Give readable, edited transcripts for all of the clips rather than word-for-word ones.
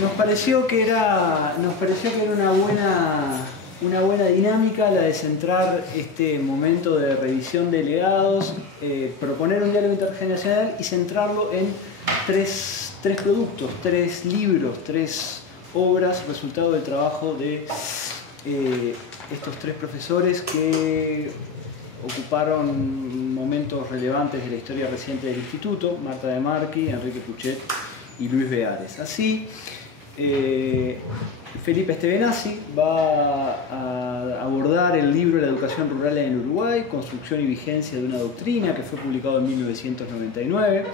Nos pareció que era una buena dinámica la de centrar este momento de revisión de legados, proponer un diálogo intergeneracional y centrarlo en tres productos, 3 libros, 3 obras, resultado del trabajo de estos 3 profesores que ocuparon momentos relevantes de la historia reciente del Instituto: Marta de Marchi, Enrique Puchet y Luis Beares. Así, Felipe Estevenasi va a abordar el libro La educación rural en el Uruguay, construcción y vigencia de una doctrina, que fue publicado en 1999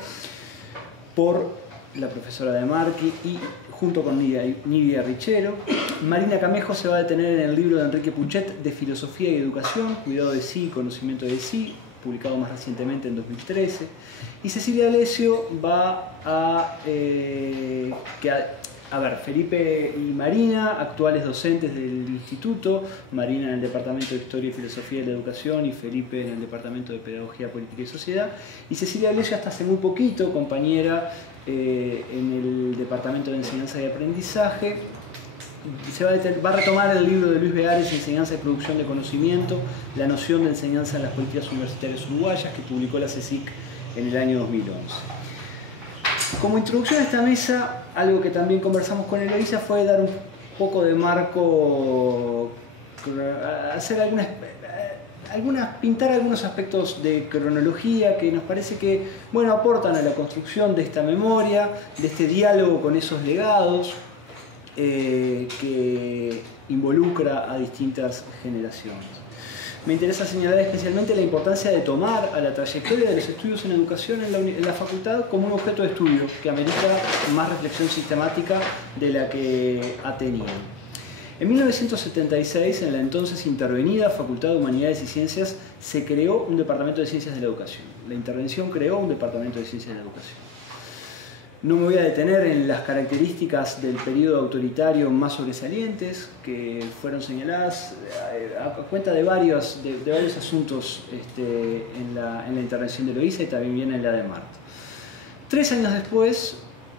por la profesora de Marchi y junto con Nidia Richero. Marina Camejo se va a detener en el libro de Enrique Puchet de filosofía y educación, cuidado de sí y conocimiento de sí, publicado más recientemente en 2013. Y Cecilia Alessio va a ver, Felipe y Marina, actuales docentes del instituto, Marina en el Departamento de Historia y Filosofía de la Educación y Felipe en el Departamento de Pedagogía, Política y Sociedad, y Cecilia Alessio hasta hace muy poquito, compañera en el Departamento de Enseñanza y Aprendizaje. Va a retomar el libro de Luis Beares, Enseñanza y Producción de Conocimiento, la noción de enseñanza en las políticas universitarias uruguayas, que publicó la CSIC en el año 2011. Como introducción a esta mesa, algo que también conversamos con Eloísa fue dar un poco de marco, hacer pintar algunos aspectos de cronología que nos parece que, bueno, aportan a la construcción de esta memoria, de este diálogo con esos legados que involucra a distintas generaciones. Me interesa señalar especialmente la importancia de tomar a la trayectoria de los estudios en educación en la facultad como un objeto de estudio que amerita más reflexión sistemática de la que ha tenido. En 1976, en la entonces intervenida Facultad de Humanidades y Ciencias, se creó un Departamento de Ciencias de la Educación. La intervención creó un Departamento de Ciencias de la Educación. No me voy a detener en las características del periodo autoritario más sobresalientes que fueron señaladas a cuenta de varios asuntos en la intervención de Eloísa y también en la de Marta. 3 años después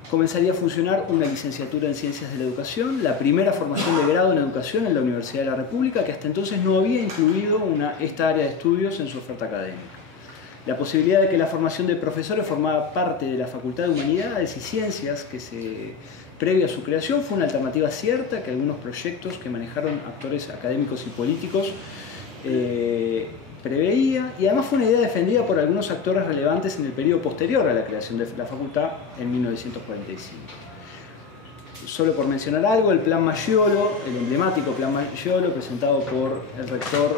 comenzaría a funcionar una licenciatura en Ciencias de la Educación, la primera formación de grado en Educación en la Universidad de la República, que hasta entonces no había incluido esta área de estudios en su oferta académica. La posibilidad de que la formación de profesores formara parte de la Facultad de Humanidades y Ciencias, previa a su creación, fue una alternativa cierta que algunos proyectos que manejaron actores académicos y políticos preveía, y además fue una idea defendida por algunos actores relevantes en el periodo posterior a la creación de la facultad en 1945. Solo por mencionar algo, el Plan Maggiolo, el emblemático Plan Maggiolo, presentado por el rector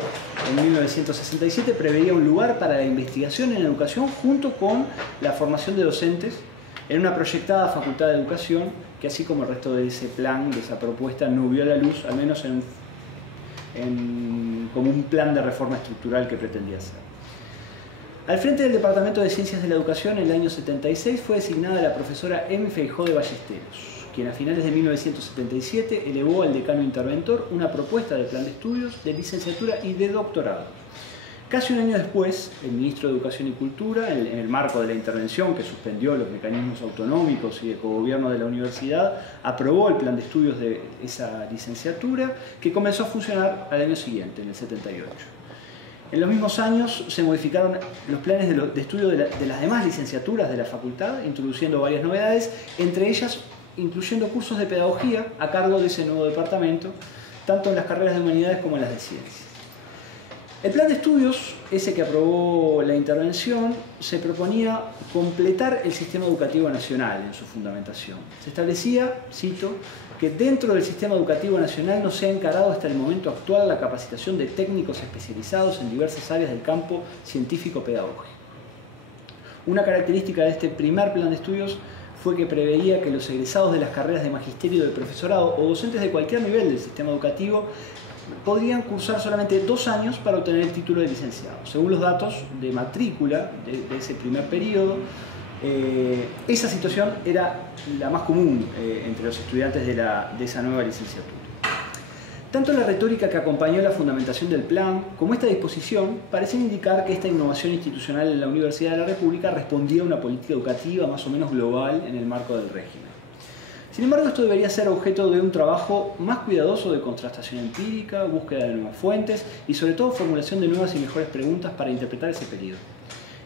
en 1967, preveía un lugar para la investigación en educación junto con la formación de docentes en una proyectada Facultad de Educación que, así como el resto de ese plan, de esa propuesta, no vio la luz, al menos como un plan de reforma estructural que pretendía hacer. Al frente del Departamento de Ciencias de la Educación, en el año 76, fue designada la profesora Emi Feijó de Ballesteros, quien a finales de 1977 elevó al decano interventor una propuesta de plan de estudios, de licenciatura y de doctorado. Casi un año después, el ministro de Educación y Cultura, en el marco de la intervención que suspendió los mecanismos autonómicos y de cogobierno de la universidad, aprobó el plan de estudios de esa licenciatura, que comenzó a funcionar al año siguiente, en el 78. En los mismos años se modificaron los planes de estudio de las demás licenciaturas de la facultad, introduciendo varias novedades, entre ellas incluyendo cursos de pedagogía a cargo de ese nuevo departamento, tanto en las carreras de humanidades como en las de ciencias. El plan de estudios, ese que aprobó la intervención, se proponía completar el sistema educativo nacional en su fundamentación. Se establecía, cito, que dentro del sistema educativo nacional no se ha encarado hasta el momento actual la capacitación de técnicos especializados en diversas áreas del campo científico-pedagógico. Una característica de este primer plan de estudios fue que preveía que los egresados de las carreras de magisterio de profesorado o docentes de cualquier nivel del sistema educativo podrían cursar solamente 2 años para obtener el título de licenciado. Según los datos de matrícula de ese primer periodo, esa situación era la más común entre los estudiantes de esa nueva licenciatura. Tanto la retórica que acompañó la fundamentación del plan como esta disposición parecen indicar que esta innovación institucional en la Universidad de la República respondía a una política educativa más o menos global en el marco del régimen. Sin embargo, esto debería ser objeto de un trabajo más cuidadoso de contrastación empírica, búsqueda de nuevas fuentes y sobre todo formulación de nuevas y mejores preguntas para interpretar ese periodo.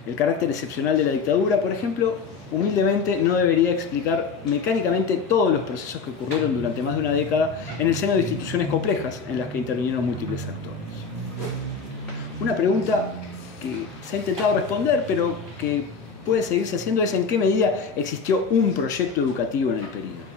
El carácter excepcional de la dictadura, por ejemplo, humildemente no debería explicar mecánicamente todos los procesos que ocurrieron durante más de una década en el seno de instituciones complejas en las que intervinieron múltiples actores. Una pregunta que se ha intentado responder, pero que puede seguirse haciendo, es en qué medida existió un proyecto educativo en el periodo.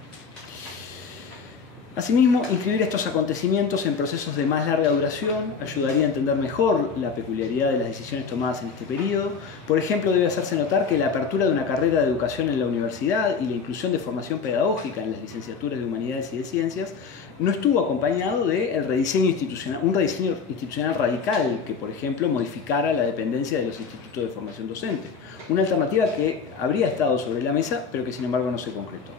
Asimismo, inscribir estos acontecimientos en procesos de más larga duración ayudaría a entender mejor la peculiaridad de las decisiones tomadas en este periodo. Por ejemplo, debe hacerse notar que la apertura de una carrera de educación en la universidad y la inclusión de formación pedagógica en las licenciaturas de Humanidades y de Ciencias no estuvo acompañado de un rediseño institucional radical que, por ejemplo, modificara la dependencia de los institutos de formación docente. Una alternativa que habría estado sobre la mesa, pero que sin embargo no se concretó.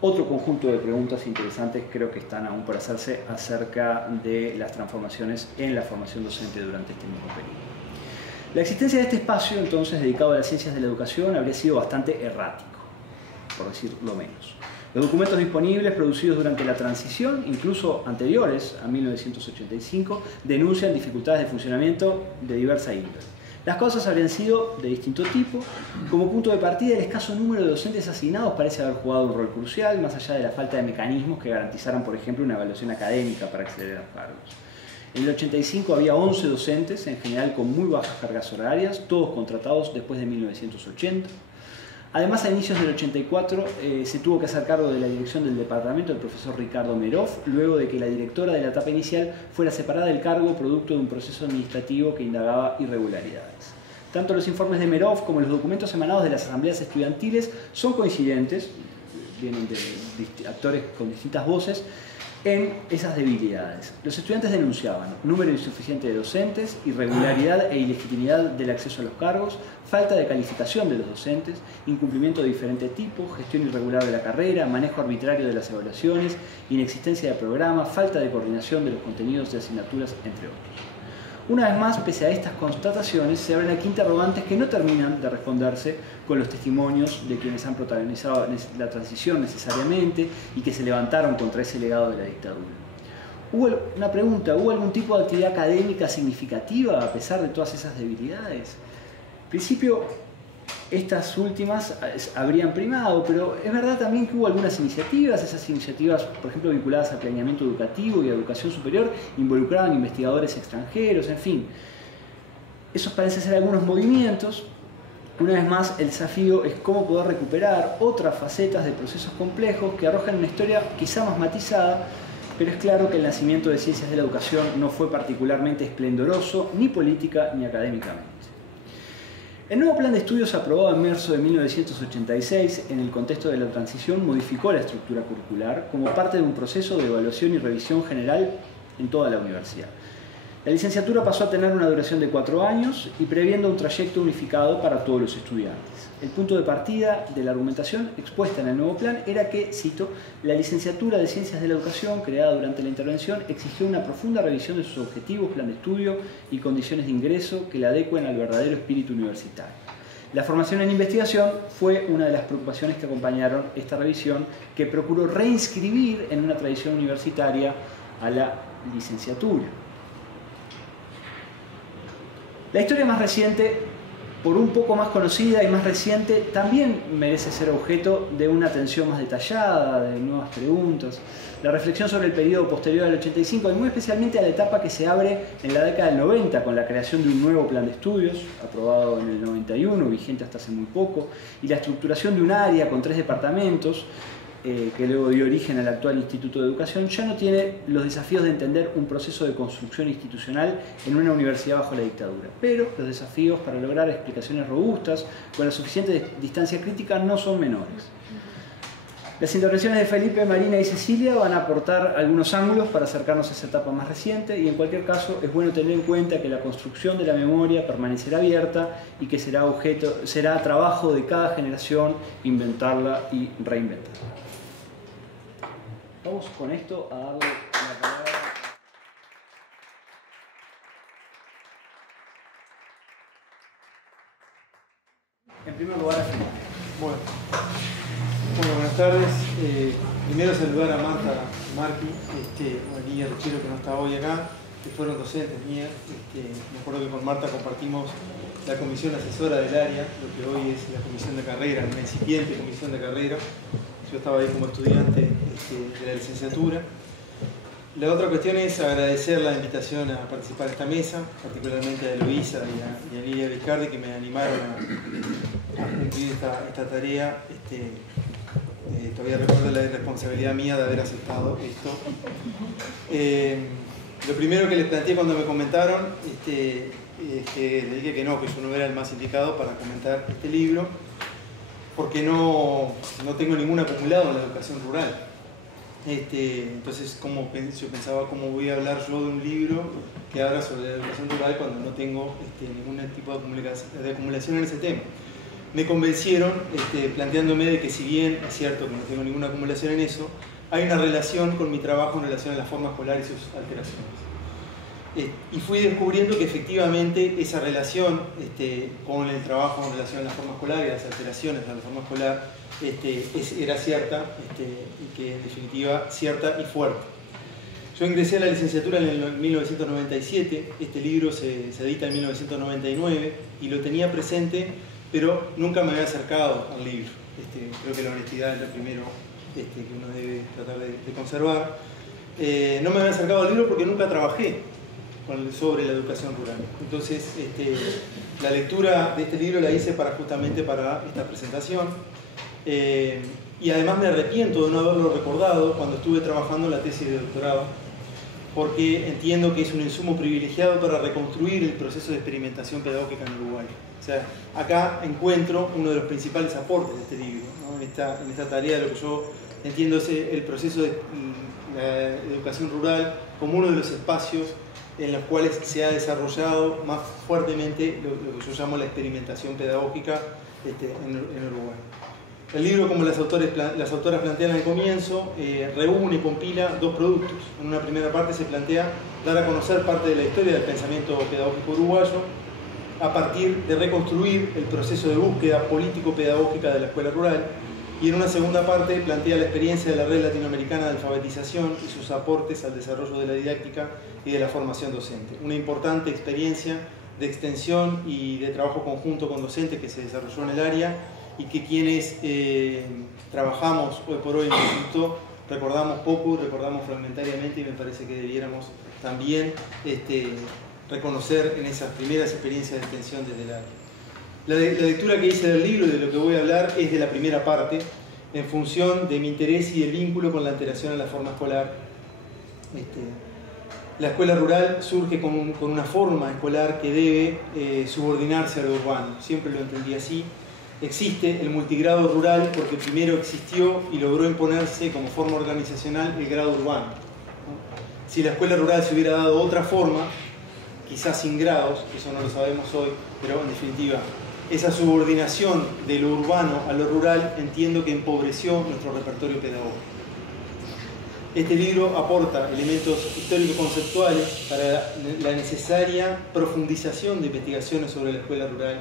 Otro conjunto de preguntas interesantes creo que están aún por hacerse acerca de las transformaciones en la formación docente durante este mismo periodo. La existencia de este espacio, entonces, dedicado a las ciencias de la educación, habría sido bastante errático, por decir lo menos. Los documentos disponibles producidos durante la transición, incluso anteriores a 1985, denuncian dificultades de funcionamiento de diversa índole. Las causas habrían sido de distinto tipo. Como punto de partida, el escaso número de docentes asignados parece haber jugado un rol crucial, más allá de la falta de mecanismos que garantizaran, por ejemplo, una evaluación académica para acceder a los cargos. En el 85 había 11 docentes, en general con muy bajas cargas horarias, todos contratados después de 1980. Además, a inicios del 84 se tuvo que hacer cargo de la dirección del departamento el profesor Ricardo Merov, luego de que la directora de la etapa inicial fuera separada del cargo producto de un proceso administrativo que indagaba irregularidades. Tanto los informes de Merov como los documentos emanados de las asambleas estudiantiles son coincidentes, vienen de actores con distintas voces, en esas debilidades. Los estudiantes denunciaban número insuficiente de docentes, irregularidad e ilegitimidad del acceso a los cargos, falta de calificación de los docentes, incumplimiento de diferente tipo, gestión irregular de la carrera, manejo arbitrario de las evaluaciones, inexistencia de programa, falta de coordinación de los contenidos de asignaturas, entre otros. Una vez más, pese a estas constataciones, se abren aquí interrogantes que no terminan de responderse con los testimonios de quienes han protagonizado la transición necesariamente y que se levantaron contra ese legado de la dictadura. Una pregunta, ¿hubo algún tipo de actividad académica significativa a pesar de todas esas debilidades? En principio, estas últimas habrían primado, pero es verdad también que hubo algunas iniciativas. Esas iniciativas, por ejemplo, vinculadas a planeamiento educativo y a educación superior, involucraban investigadores extranjeros, en fin. Esos parecen ser algunos movimientos. Una vez más, el desafío es cómo poder recuperar otras facetas de procesos complejos que arrojan una historia quizá más matizada, pero es claro que el nacimiento de ciencias de la educación no fue particularmente esplendoroso, ni política ni académicamente. El nuevo plan de estudios aprobado en marzo de 1986 en el contexto de la transición modificó la estructura curricular como parte de un proceso de evaluación y revisión general en toda la universidad. La licenciatura pasó a tener una duración de 4 años y previendo un trayecto unificado para todos los estudiantes. El punto de partida de la argumentación expuesta en el nuevo plan era que, cito, la licenciatura de Ciencias de la Educación, creada durante la intervención, exigió una profunda revisión de sus objetivos, plan de estudio y condiciones de ingreso que la adecuen al verdadero espíritu universitario. La formación en investigación fue una de las preocupaciones que acompañaron esta revisión, que procuró reinscribir en una tradición universitaria a la licenciatura. La historia más reciente, por un poco más conocida y más reciente, también merece ser objeto de una atención más detallada, de nuevas preguntas. La reflexión sobre el periodo posterior al 85 y muy especialmente a la etapa que se abre en la década del 90 con la creación de un nuevo plan de estudios, aprobado en el 91, vigente hasta hace muy poco, y la estructuración de un área con 3 departamentos, que luego dio origen al actual Instituto de Educación, ya no tiene los desafíos de entender un proceso de construcción institucional en una universidad bajo la dictadura. Pero los desafíos para lograr explicaciones robustas con la suficiente distancia crítica no son menores. Las intervenciones de Felipe, Marina y Cecilia van a aportar algunos ángulos para acercarnos a esa etapa más reciente y en cualquier caso es bueno tener en cuenta que la construcción de la memoria permanecerá abierta y que será trabajo de cada generación inventarla y reinventarla. Vamos con esto a darle la palabra. En primer lugar, a Felipe. Bueno, buenas tardes. Primero saludar a Marta Marqui, a Lidia Rechero, que no está hoy acá, que fueron docentes mías. Me acuerdo que con Marta compartimos la comisión asesora del área, lo que hoy es la comisión de carrera, una incipiente comisión de carrera. Yo estaba ahí como estudiante de la licenciatura. La otra cuestión es agradecer la invitación a participar en esta mesa, particularmente a Eloísa y a Lidia Vizcardi, que me animaron a cumplir esta tarea. Todavía recuerdo la irresponsabilidad mía de haber aceptado esto. Lo primero que les planteé cuando me comentaron es que les dije que yo no era el más indicado para comentar este libro, porque no tengo ningún acumulado en la educación rural. Entonces yo pensaba cómo voy a hablar yo de un libro que habla sobre la educación rural cuando no tengo ningún tipo de acumulación en ese tema. Me convencieron planteándome de que si bien es cierto que no tengo ninguna acumulación en eso, hay una relación con mi trabajo en relación a la forma escolar y sus alteraciones. Y fui descubriendo que efectivamente esa relación con el trabajo en relación a la forma escolar y las alteraciones de la forma escolar era cierta y que en definitiva cierta y fuerte. Yo ingresé a la licenciatura en el 1997, este libro se edita en 1999 y lo tenía presente, pero nunca me había acercado al libro. Creo que la honestidad es lo primero que uno debe tratar de conservar. No me había acercado al libro porque nunca trabajé sobre la educación rural. Entonces, la lectura de este libro la hice justamente para esta presentación. Y además me arrepiento de no haberlo recordado cuando estuve trabajando en la tesis de doctorado, porque entiendo que es un insumo privilegiado para reconstruir el proceso de experimentación pedagógica en Uruguay. O sea, acá encuentro uno de los principales aportes de este libro, ¿no? en esta tarea de lo que yo entiendo es el proceso de la educación rural como uno de los espacios en los cuales se ha desarrollado más fuertemente lo que yo llamo la experimentación pedagógica en Uruguay. El libro, como las autoras plantean al comienzo, reúne y compila dos productos. En una primera parte se plantea dar a conocer parte de la historia del pensamiento pedagógico uruguayo a partir de reconstruir el proceso de búsqueda político-pedagógica de la escuela rural, y en una segunda parte plantea la experiencia de la Red Latinoamericana de Alfabetización y sus aportes al desarrollo de la didáctica y de la formación docente. Una importante experiencia de extensión y de trabajo conjunto con docentes que se desarrolló en el área y que quienes trabajamos hoy por hoy en el instituto recordamos poco, recordamos fragmentariamente, y me parece que debiéramos también reconocer en esas primeras experiencias de extensión desde el área. La lectura que hice del libro y de lo que voy a hablar es de la primera parte, en función de mi interés y el vínculo con la alteración en la forma escolar. La escuela rural surge con una forma escolar que debe subordinarse a lo urbano. Siempre lo entendí así. Existe el multigrado rural porque primero existió y logró imponerse como forma organizacional el grado urbano. Si la escuela rural se hubiera dado otra forma, quizás sin grados, eso no lo sabemos hoy, pero en definitiva, esa subordinación de lo urbano a lo rural entiendo que empobreció nuestro repertorio pedagógico. Este libro aporta elementos histórico-conceptuales para la necesaria profundización de investigaciones sobre la escuela rural,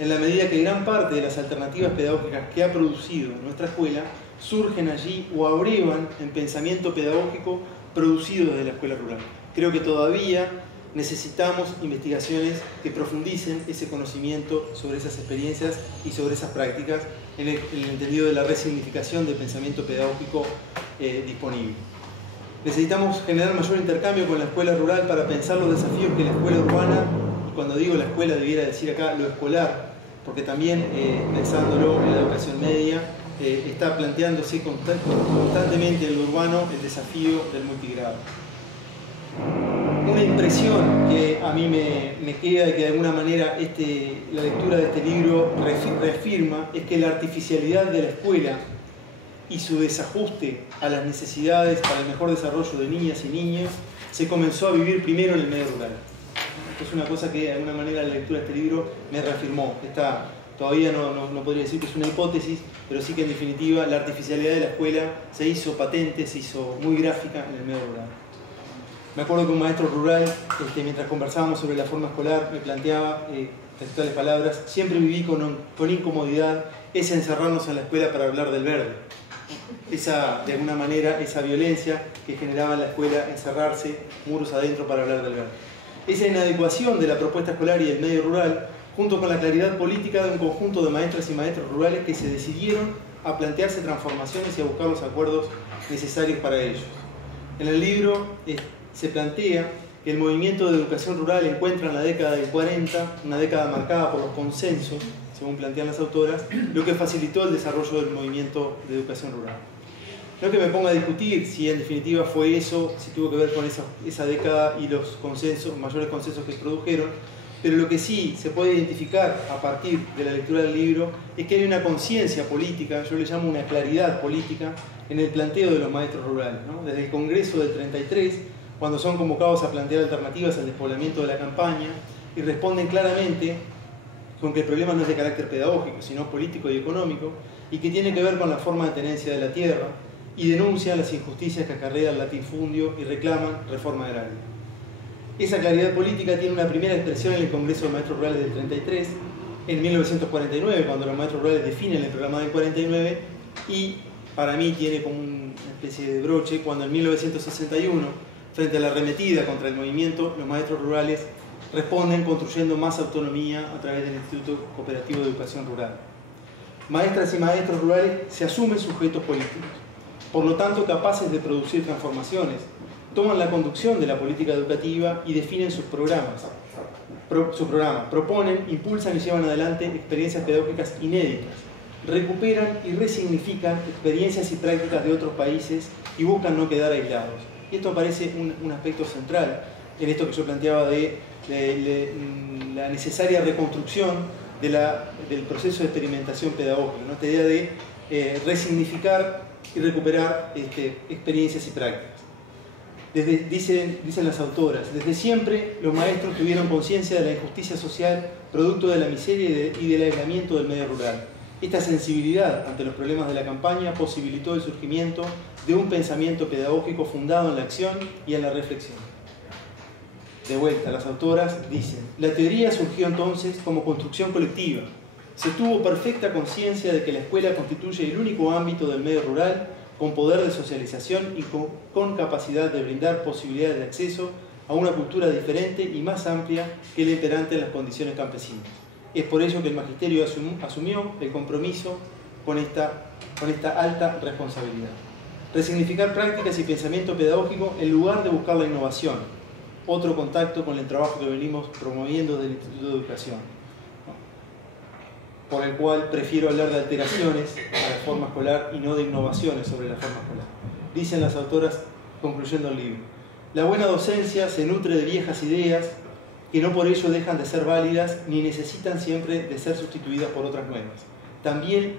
en la medida que gran parte de las alternativas pedagógicas que ha producido nuestra escuela surgen allí o abrevan en pensamiento pedagógico producido desde la escuela rural. Creo que todavía necesitamos investigaciones que profundicen ese conocimiento sobre esas experiencias y sobre esas prácticas en el entendido de la resignificación del pensamiento pedagógico disponible. Necesitamos generar mayor intercambio con la escuela rural para pensar los desafíos que la escuela urbana, y cuando digo la escuela debiera decir acá lo escolar, porque también pensándolo en la educación media, está planteándose constantemente en lo urbano el desafío del multigrado. Una impresión que a mí me queda y que de alguna manera la lectura de este libro reafirma es que la artificialidad de la escuela y su desajuste a las necesidades para el mejor desarrollo de niñas y niños se comenzó a vivir primero en el medio rural. Es una cosa que de alguna manera la lectura de este libro me reafirmó. Todavía no podría decir que es una hipótesis, pero sí que en definitiva la artificialidad de la escuela se hizo patente, se hizo muy gráfica en el medio rural. Me acuerdo que un maestro rural, mientras conversábamos sobre la forma escolar, me planteaba, textuales palabras, siempre viví con incomodidad ese encerrarnos en la escuela para hablar del verde. de alguna manera, esa violencia que generaba en la escuela encerrarse muros adentro para hablar del verbo. Esa inadecuación de la propuesta escolar y del medio rural, junto con la claridad política de un conjunto de maestras y maestros rurales que se decidieron a plantearse transformaciones y a buscar los acuerdos necesarios para ellos. En el libro se plantea que el movimiento de educación rural encuentra en la década del 40, una década marcada por los consensos, según plantean las autoras, lo que facilitó el desarrollo del movimiento de educación rural. No que me ponga a discutir si en definitiva fue eso, si tuvo que ver con esa década y los consensos, mayores consensos que se produjeron, pero lo que sí se puede identificar a partir de la lectura del libro es que hay una conciencia política, yo le llamo una claridad política, en el planteo de los maestros rurales, ¿no? Desde el Congreso del 33, cuando son convocados a plantear alternativas al despoblamiento de la campaña, y responden claramente con que el problema no es de carácter pedagógico, sino político y económico, y que tiene que ver con la forma de tenencia de la tierra, y denuncian las injusticias que acarrea el latifundio y reclaman reforma agraria. Esa claridad política tiene una primera expresión en el Congreso de Maestros Rurales del 33, en 1949, cuando los maestros rurales definen el programa del 49, y para mí tiene como una especie de broche cuando en 1961, frente a la arremetida contra el movimiento, los maestros rurales responden construyendo más autonomía a través del Instituto Cooperativo de Educación Rural. Maestras y maestros rurales se asumen sujetos políticos, por lo tanto capaces de producir transformaciones, toman la conducción de la política educativa y definen sus programas. Proponen, impulsan y llevan adelante experiencias pedagógicas inéditas, recuperan y resignifican experiencias y prácticas de otros países y buscan no quedar aislados. Y esto parece un aspecto central en esto que yo planteaba de la necesaria reconstrucción del proceso de experimentación pedagógica, ¿no? Esta idea de resignificar y recuperar experiencias y prácticas. Dicen las autoras, desde siempre los maestros tuvieron conciencia de la injusticia social producto de la miseria y del aislamiento del medio rural. Esta sensibilidad ante los problemas de la campaña posibilitó el surgimiento de un pensamiento pedagógico fundado en la acción y en la reflexión. De vuelta, las autoras dicen, la teoría surgió entonces como construcción colectiva. Se tuvo perfecta conciencia de que la escuela constituye el único ámbito del medio rural con poder de socialización y con capacidad de brindar posibilidades de acceso a una cultura diferente y más amplia que la imperante en las condiciones campesinas. Es por ello que el magisterio asumió el compromiso con esta alta responsabilidad. Resignificar prácticas y pensamiento pedagógico en lugar de buscar la innovación. Otro contacto con el trabajo que venimos promoviendo del Instituto de Educación, por el cual prefiero hablar de alteraciones a la forma escolar y no de innovaciones sobre la forma escolar. Dicen las autoras, concluyendo el libro, la buena docencia se nutre de viejas ideas que no por ello dejan de ser válidas ni necesitan siempre de ser sustituidas por otras nuevas. También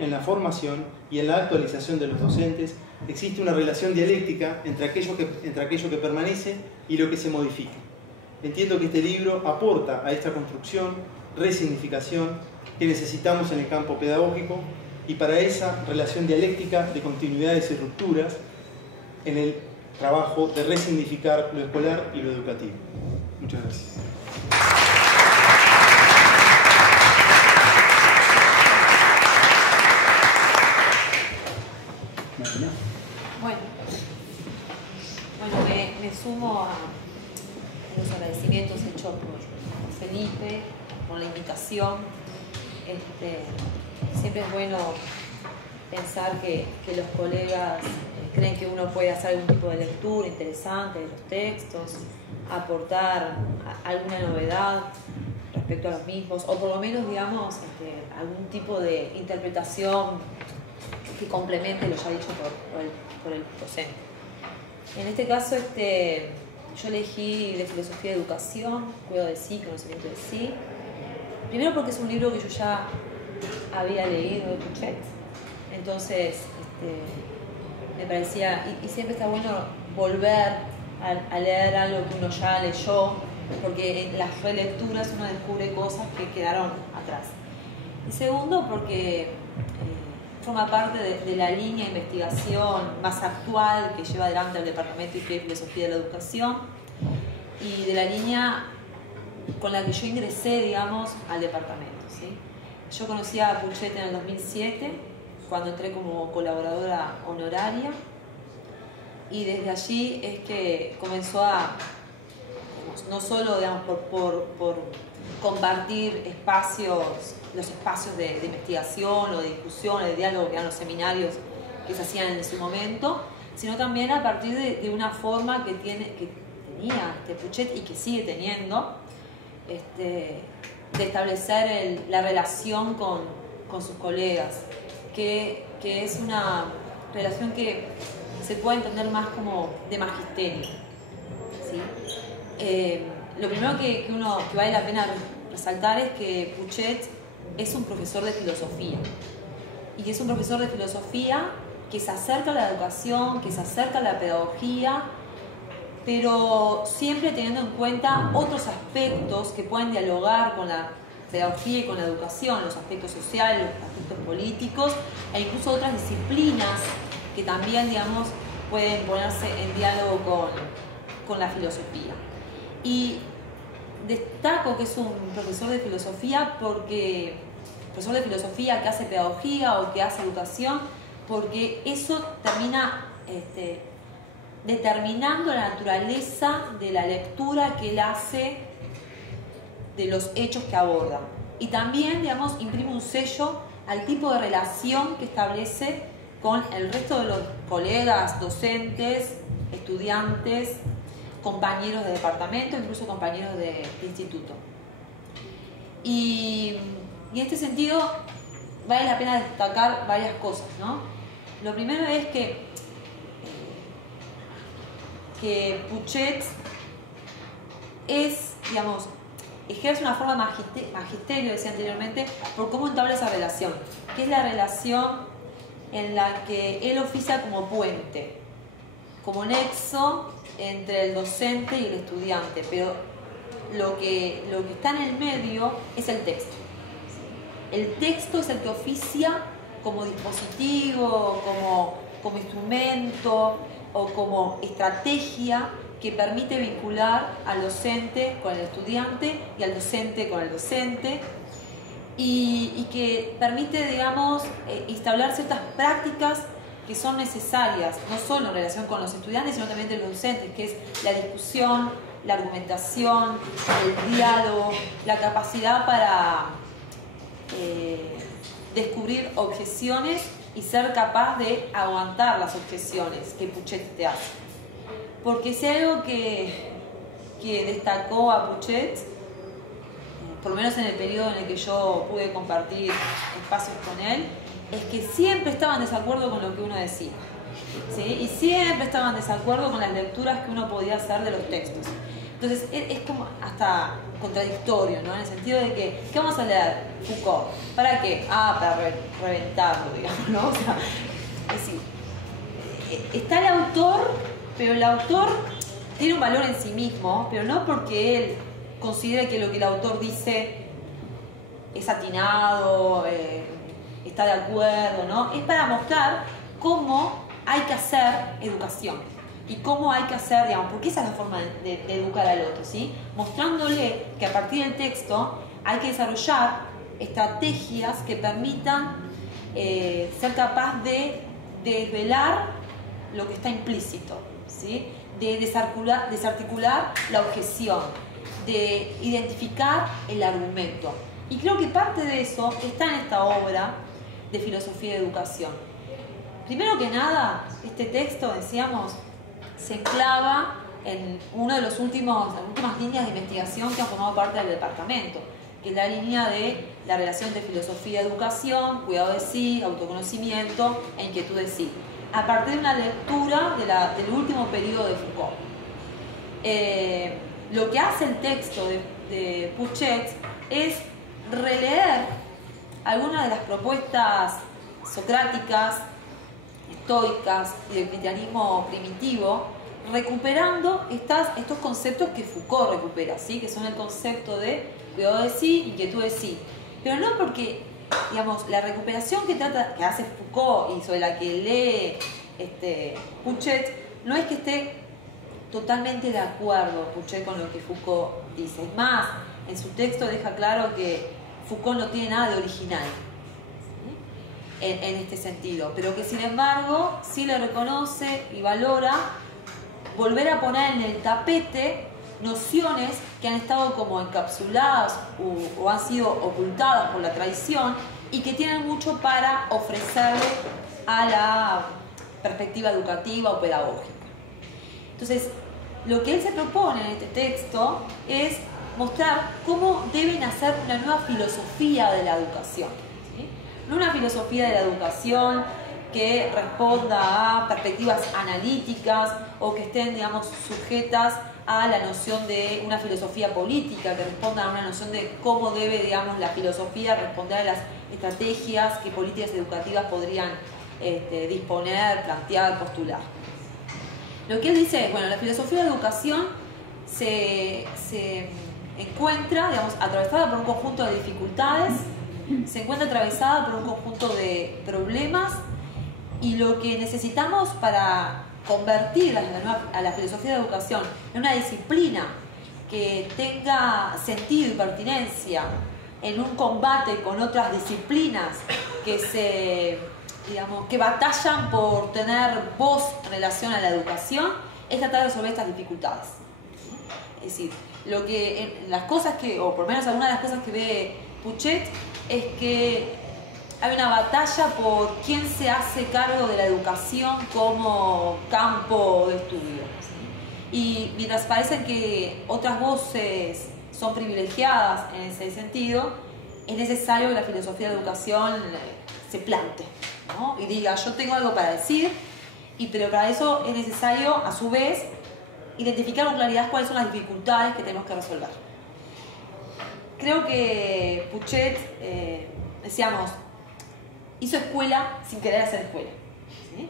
en la formación y en la actualización de los docentes existe una relación dialéctica entre aquello que permanece y lo que se modifica. Entiendo que este libro aporta a esta construcción, resignificación que necesitamos en el campo pedagógico y para esa relación dialéctica de continuidades y rupturas en el trabajo de resignificar lo escolar y lo educativo. Muchas gracias. Bueno, me sumo a los agradecimientos hechos por Felipe, por la invitación. Siempre es bueno pensar que los colegas creen que uno puede hacer algún tipo de lectura interesante de los textos, aportar alguna novedad respecto a los mismos, o por lo menos, digamos, algún tipo de interpretación que complemente lo ya dicho por el docente. En este caso, yo elegí de filosofía de educación, cuidado de sí, conocimiento de sí. Primero porque es un libro que yo ya había leído de Puchet, entonces me parecía, y siempre está bueno volver a leer algo que uno ya leyó, porque en las relecturas uno descubre cosas que quedaron atrás. Y segundo porque forma parte de la línea de investigación más actual que lleva adelante el Departamento de Filosofía de la Educación y de la línea con la que yo ingresé, digamos, al departamento, ¿sí? Yo conocí a Puchet en el 2007, cuando entré como colaboradora honoraria, y desde allí es que comenzó a, digamos, no solo digamos, por compartir los espacios de investigación o de discusión, de diálogo, que eran los seminarios que se hacían en su momento, sino también a partir de una forma que tenía Puchet y que sigue teniendo, de establecer la relación con sus colegas, que es una relación que se puede entender más como de magisterio, ¿sí? Lo primero que vale la pena resaltar es que Puchet es un profesor de filosofía, y es un profesor de filosofía que se acerca a la educación, que se acerca a la pedagogía, pero siempre teniendo en cuenta otros aspectos que pueden dialogar con la pedagogía y con la educación, los aspectos sociales, los aspectos políticos, e incluso otras disciplinas que también, digamos, pueden ponerse en diálogo con la filosofía. Y destaco que es un profesor de filosofía que hace pedagogía o que hace educación, porque eso termina determinando la naturaleza de la lectura que él hace de los hechos que aborda. Y también, digamos, imprime un sello al tipo de relación que establece con el resto de los colegas, docentes, estudiantes, compañeros de departamento, incluso compañeros de instituto. Y en este sentido vale la pena destacar varias cosas, ¿no? Lo primero es que Puchet ejerce una forma de magisterio, decía anteriormente, por cómo entabla esa relación, que es la relación en la que él oficia como puente, como nexo entre el docente y el estudiante, pero lo que está en el medio es el texto. El texto es el que oficia como dispositivo, como instrumento o como estrategia que permite vincular al docente con el estudiante y al docente con el docente, y que permite, digamos, instaurar ciertas prácticas que son necesarias, no solo en relación con los estudiantes, sino también de los docentes, que es la discusión, la argumentación, el diálogo, la capacidad para descubrir objeciones y ser capaz de aguantar las objeciones que Puchet te hace. Porque si hay algo que destacó a Puchet, por lo menos en el periodo en el que yo pude compartir espacios con él, es que siempre estaba en desacuerdo con lo que uno decía, ¿sí? Y siempre estaba en desacuerdo con las lecturas que uno podía hacer de los textos. Entonces es como hasta contradictorio, ¿no? En el sentido de que, ¿qué vamos a leer? Foucault. ¿Para qué? Para reventarlo, digamos, ¿no? O sea, es decir, está el autor, pero el autor tiene un valor en sí mismo, pero no porque él considere que lo que el autor dice es atinado, está de acuerdo, ¿no? Es para mostrar cómo hay que hacer educación y cómo hay que hacer, digamos, porque esa es la forma de educar al otro, ¿sí? Mostrándole que a partir del texto hay que desarrollar estrategias que permitan ser capaz de desvelar lo que está implícito, ¿sí? De desarticular la objeción, de identificar el argumento. Y creo que parte de eso está en esta obra de filosofía de educación. Primero que nada, este texto, decíamos, se enclava en una de las últimas líneas de investigación que han formado parte del departamento, que es la línea de la relación entre filosofía y educación, cuidado de sí, autoconocimiento e inquietud de sí, a partir de una lectura del último periodo de Foucault. Lo que hace el texto de Puchet es releer algunas de las propuestas socráticas, estoicas y del cristianismo primitivo, recuperando estos conceptos que Foucault recupera, ¿sí? Que son el concepto de cuidado de sí, inquietud de sí. Pero no porque, digamos, la recuperación que hace Foucault y sobre la que lee Puchet, no es que esté totalmente de acuerdo Puchet con lo que Foucault dice. Es más, en su texto deja claro que Foucault no tiene nada de original, ¿sí? en este sentido, pero que sin embargo sí le reconoce y valora volver a poner en el tapete nociones que han estado como encapsuladas o han sido ocultadas por la tradición y que tienen mucho para ofrecerle a la perspectiva educativa o pedagógica. Entonces, lo que él se propone en este texto es mostrar cómo debe nacer una nueva filosofía de la educación, ¿sí? No una filosofía de la educación que responda a perspectivas analíticas o que estén, digamos, sujetas a la noción de una filosofía política, que responda a una noción de cómo debe, digamos, la filosofía responder a las estrategias que políticas educativas podrían disponer, plantear, postular. Lo que él dice es, bueno, la filosofía de educación se encuentra, digamos, atravesada por un conjunto de dificultades, se encuentra atravesada por un conjunto de problemas, y lo que necesitamos para convertir a la filosofía de educación en una disciplina que tenga sentido y pertinencia en un combate con otras disciplinas que batallan por tener voz en relación a la educación, es tratar de resolver estas dificultades. Es decir, las cosas que, o por lo menos algunas de las cosas que ve Pouchet, es que hay una batalla por quién se hace cargo de la educación como campo de estudio, ¿sí? Y mientras parece que otras voces son privilegiadas en ese sentido, es necesario que la filosofía de educación se plante, ¿no? Y diga, yo tengo algo para decir, pero para eso es necesario, a su vez, identificar con claridad cuáles son las dificultades que tenemos que resolver. Creo que Pouchet, decíamos, hizo escuela sin querer hacer escuela, ¿sí?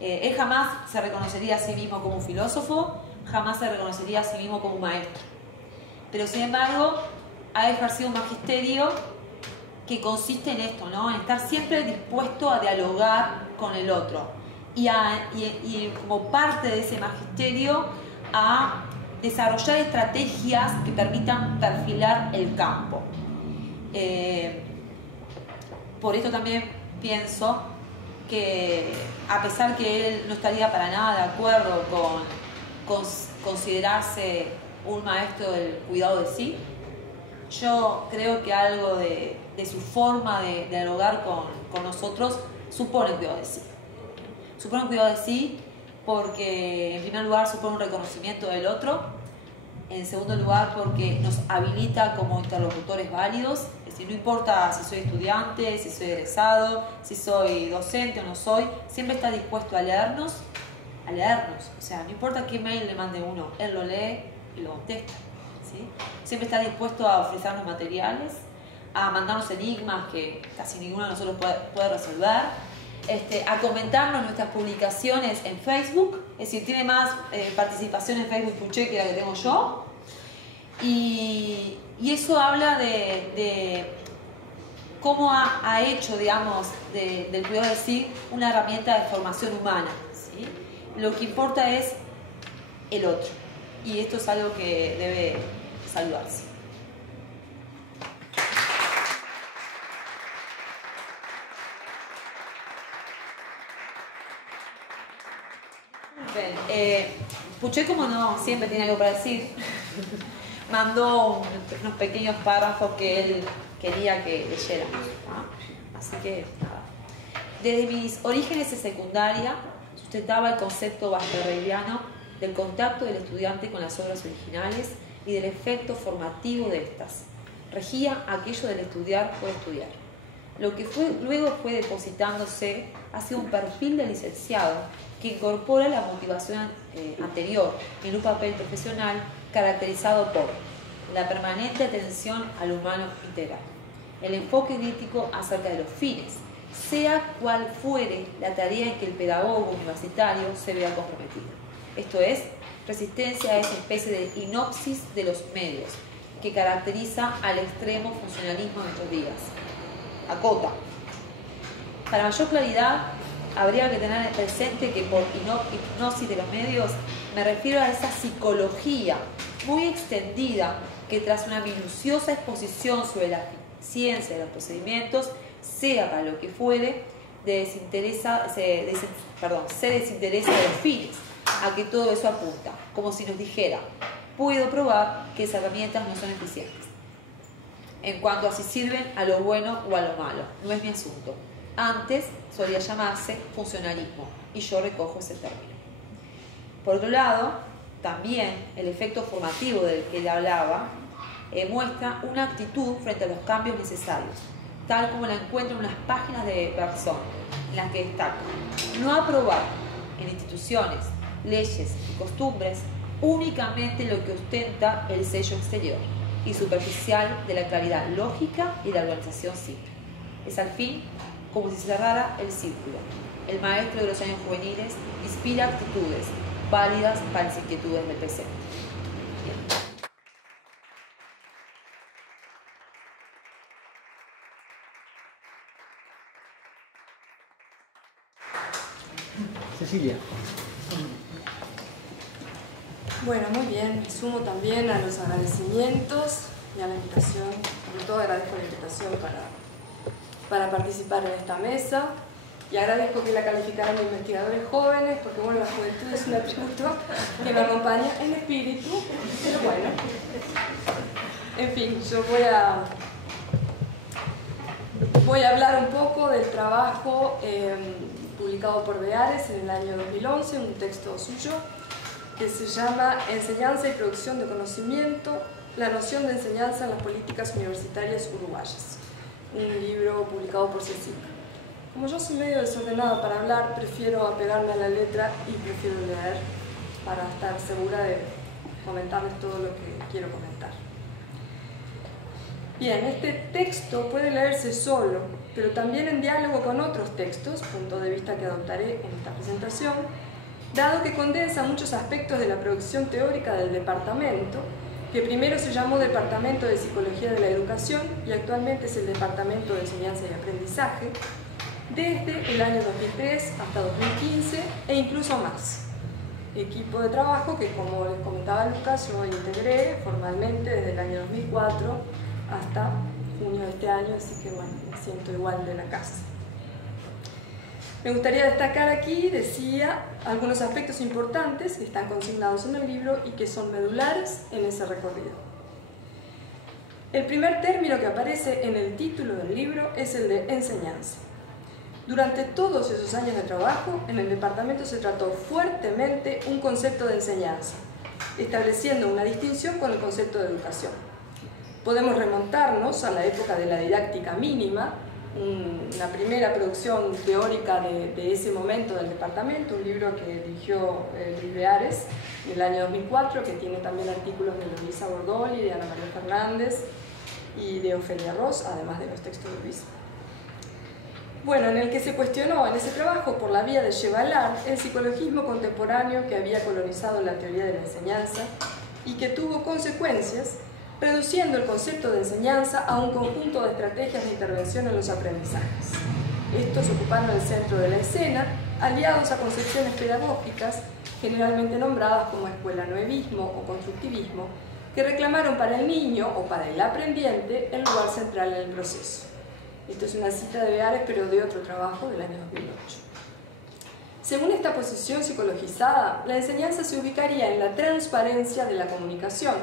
Él jamás se reconocería a sí mismo como un filósofo, jamás se reconocería a sí mismo como un maestro. Pero sin embargo, ha ejercido un magisterio que consiste en esto, ¿no? En estar siempre dispuesto a dialogar con el otro. Y como parte de ese magisterio, a desarrollar estrategias que permitan perfilar el campo. Por esto también pienso que, a pesar que él no estaría para nada de acuerdo con considerarse un maestro del cuidado de sí, yo creo que algo de su forma de dialogar con nosotros supone cuidado de sí. Supone cuidado de sí porque, en primer lugar, supone un reconocimiento del otro. En segundo lugar, porque nos habilita como interlocutores válidos. Es decir, no importa si soy estudiante, si soy egresado, si soy docente o no soy, siempre está dispuesto a leernos. O sea, no importa qué mail le mande uno, él lo lee y lo contesta, ¿sí? Siempre está dispuesto a ofrecernos materiales, a mandarnos enigmas que casi ninguno de nosotros puede resolver, a comentarnos nuestras publicaciones en Facebook. Es decir, tiene más participación en Facebook Pouchet que la que tengo yo, y eso habla de cómo ha hecho, digamos, del cuidado de sí una herramienta de formación humana, ¿sí? Lo que importa es el otro, y esto es algo que debe saludarse. Pouchet, como no siempre tiene algo para decir, mandó unos pequeños párrafos que él quería que leyéramos, ¿no? Así que nada. Desde mis orígenes en secundaria sustentaba el concepto baskervilliano del contacto del estudiante con las obras originales y del efecto formativo de estas. Regía aquello del estudiar por estudiar. Lo que luego fue depositándose ha sido un perfil de licenciado que incorpora la motivación anterior en un papel profesional caracterizado por la permanente atención al humano integral, el enfoque crítico acerca de los fines, sea cual fuere la tarea en que el pedagogo universitario se vea comprometido. Esto es, resistencia a esa especie de inopsis de los medios que caracteriza al extremo funcionalismo de estos días. Acota. Para mayor claridad, habría que tener presente que por hipnosis de los medios me refiero a esa psicología muy extendida que, tras una minuciosa exposición sobre la ciencia de los procedimientos, sea para lo que fuere, se desinteresa de los fines a que todo eso apunta, como si nos dijera: puedo probar que esas herramientas no son eficientes. En cuanto a si sirven a lo bueno o a lo malo, no es mi asunto. Antes solía llamarse funcionalismo, y yo recojo ese término. Por otro lado, también el efecto formativo del que él hablaba muestra una actitud frente a los cambios necesarios, tal como la encuentro en unas páginas de Bergson, en las que destaca: no aprobar en instituciones, leyes y costumbres únicamente lo que ostenta el sello exterior y superficial de la claridad lógica y la organización simple. Es al fin como si cerrara el círculo. El maestro de los años juveniles inspira actitudes válidas para las inquietudes del presente. Bien. Cecilia. Bueno, muy bien. Me sumo también a los agradecimientos y a la invitación. Sobre todo agradezco la invitación para participar en esta mesa. Y agradezco que la calificaran de investigadores jóvenes, porque bueno, la juventud es un atributo que me acompaña en espíritu. Pero bueno, en fin, yo voy a hablar un poco del trabajo publicado por Beares en el año 2011, un texto suyo que se llama Enseñanza y producción de conocimiento, la noción de enseñanza en las políticas universitarias uruguayas, un libro publicado por CSIC. Como yo soy medio desordenada para hablar, prefiero apegarme a la letra y prefiero leer para estar segura de comentarles todo lo que quiero comentar. Bien, este texto puede leerse solo, pero también en diálogo con otros textos, punto de vista que adoptaré en esta presentación, dado que condensa muchos aspectos de la producción teórica del departamento, que primero se llamó Departamento de Psicología de la Educación y actualmente es el Departamento de Enseñanza y Aprendizaje, desde el año 2003 hasta 2015 e incluso más. Equipo de trabajo que, como les comentaba Lucas, yo integré formalmente desde el año 2004 hasta junio de este año, así que bueno, me siento igual de la casa. Me gustaría destacar aquí, decía, algunos aspectos importantes que están consignados en el libro y que son medulares en ese recorrido. El primer término que aparece en el título del libro es el de enseñanza. Durante todos esos años de trabajo, en el departamento se trató fuertemente un concepto de enseñanza, estableciendo una distinción con el concepto de educación. Podemos remontarnos a la época de la didáctica mínima, una primera producción teórica de ese momento del departamento, un libro que dirigió Luis Beares en el año 2004, que tiene también artículos de Luisa Bordoli, de Ana María Fernández y de Ofelia Ross, además de los textos de Luis. Bueno, en el que se cuestionó en ese trabajo por la vía de Chevalard el psicologismo contemporáneo que había colonizado la teoría de la enseñanza y que tuvo consecuencias, reduciendo el concepto de enseñanza a un conjunto de estrategias de intervención en los aprendizajes. Estos ocuparon el centro de la escena, aliados a concepciones pedagógicas, generalmente nombradas como escuela nuevismo o constructivismo, que reclamaron para el niño o para el aprendiente el lugar central en el proceso. Esto es una cita de Beares, pero de otro trabajo del año 2008. Según esta posición psicologizada, la enseñanza se ubicaría en la transparencia de la comunicación,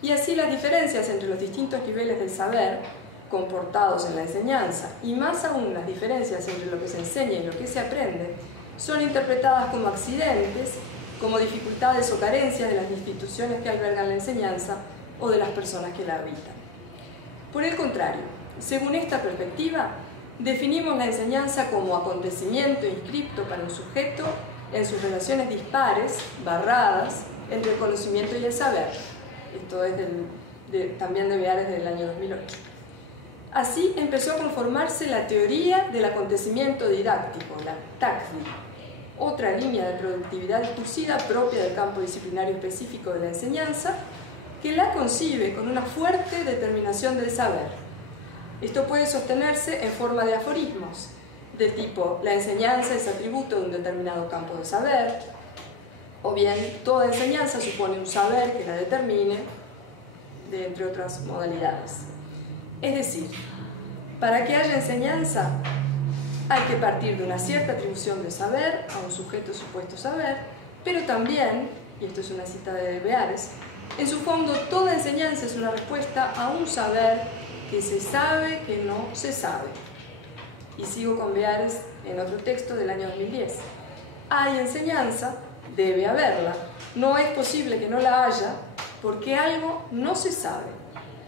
y así las diferencias entre los distintos niveles del saber comportados en la enseñanza, y más aún las diferencias entre lo que se enseña y lo que se aprende, son interpretadas como accidentes, como dificultades o carencias de las instituciones que albergan la enseñanza o de las personas que la habitan. Por el contrario, según esta perspectiva, definimos la enseñanza como acontecimiento inscripto para un sujeto en sus relaciones dispares, barradas, entre el conocimiento y el saber. Esto es también de Beares del año 2008. Así empezó a conformarse la teoría del acontecimiento didáctico, la TACDI, otra línea de productividad discursiva propia del campo disciplinario específico de la enseñanza, que la concibe con una fuerte determinación del saber. Esto puede sostenerse en forma de aforismos, de tipo, la enseñanza es atributo de un determinado campo de saber, o bien, toda enseñanza supone un saber que la determine, entre otras modalidades. Es decir, Para que haya enseñanza, hay que partir de una cierta atribución de saber a un sujeto supuesto saber, pero también, y esto es una cita de Beares, en su fondo toda enseñanza es una respuesta a un saber que se sabe que no se sabe. Y sigo con Beares en otro texto del año 2010. Hay enseñanza, debe haberla, no es posible que no la haya porque algo no se sabe,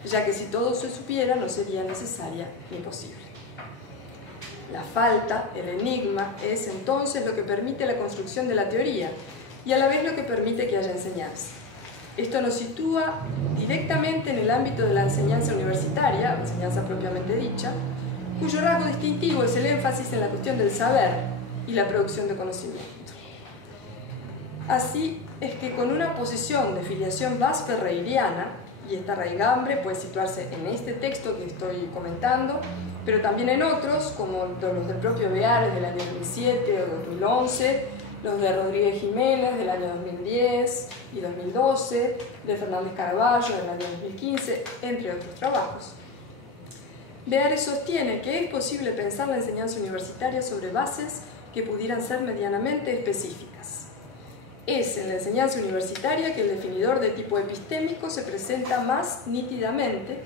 ya que si todo se supiera no sería necesaria ni posible. La falta, el enigma, es entonces lo que permite la construcción de la teoría y a la vez lo que permite que haya enseñanza. Esto nos sitúa directamente en el ámbito de la enseñanza universitaria, enseñanza propiamente dicha, cuyo rasgo distintivo es el énfasis en la cuestión del saber y la producción de conocimiento. Así es que con una posición de filiación bas-ferreiriana, y esta raigambre puede situarse en este texto que estoy comentando, pero también en otros, como los del propio Beares del año 2007 o 2011, los de Rodríguez Jiménez del año 2010 y 2012, de Fernández Caraballo del año 2015, entre otros trabajos. Beares sostiene que es posible pensar la enseñanza universitaria sobre bases que pudieran ser medianamente específicas. Es en la enseñanza universitaria que el definidor de tipo epistémico se presenta más nítidamente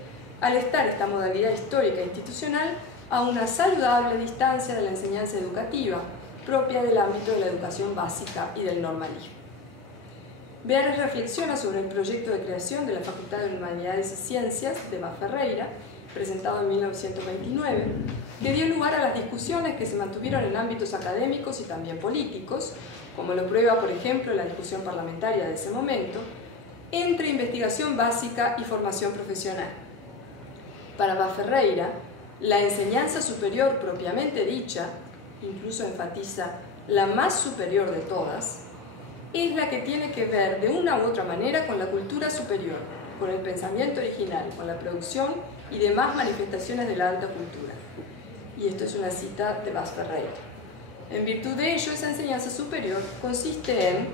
al estar esta modalidad histórica e institucional a una saludable distancia de la enseñanza educativa, propia del ámbito de la educación básica y del normalismo. Beares reflexiona sobre el proyecto de creación de la Facultad de Humanidades y Ciencias de Bas Ferreira, presentado en 1929, que dio lugar a las discusiones que se mantuvieron en ámbitos académicos y también políticos, como lo prueba, por ejemplo, la discusión parlamentaria de ese momento, entre investigación básica y formación profesional. Para Bas Ferreira, la enseñanza superior propiamente dicha, incluso enfatiza la más superior de todas, es la que tiene que ver de una u otra manera con la cultura superior, con el pensamiento original, con la producción y demás manifestaciones de la alta cultura. Y esto es una cita de Bas Ferreira. En virtud de ello, esa enseñanza superior consiste en